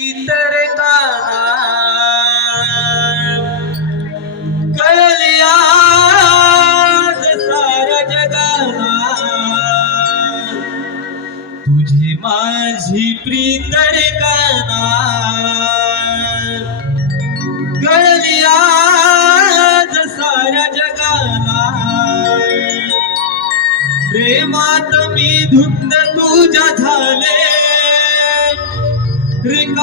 इतर काना कळली जगाला तुझी माझी प्रीतर काना कळली आज साऱ्या जगाला प्रेमात मी धुंद तुझ्या झाले. रिकान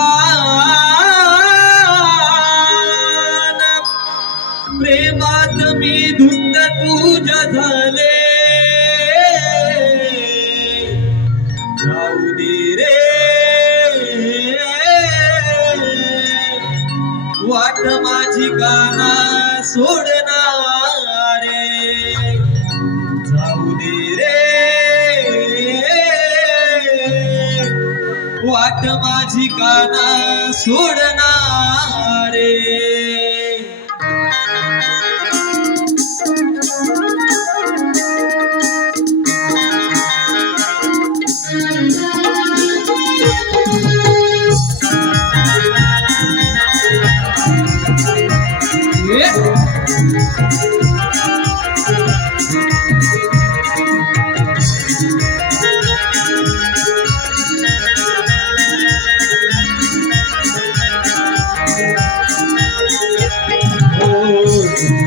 प्रेमात मी धुंद तुझ्या झाले. जाऊ दे रे. वाट माझी गाना सोडणार. वाट माझी गाना सोडणार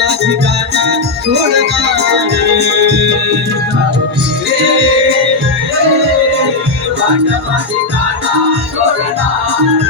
वाट माझी गाना सोडणार रे वाट माझी गाना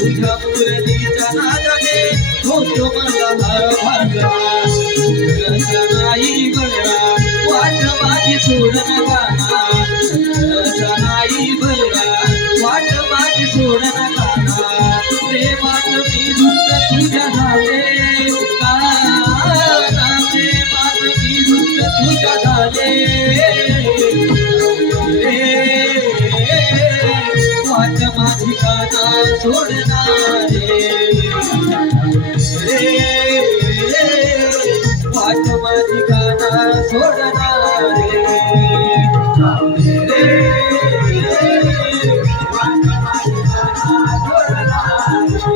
तुझ्या मुरलीच्या नादाने होतो माझा भागवा तुझ्या नाही बळा वाट माझी सोड नका तुझ्या नाही बळा वाट माझी सोड नका प्रेमात मी दुःख तुझ्या झाले. काना प्रेमात मी दुःख तुझ्या झाले. माझी काना सोडणारे वाट माझी काना सोडणारे वाट माझी काना सोडणारे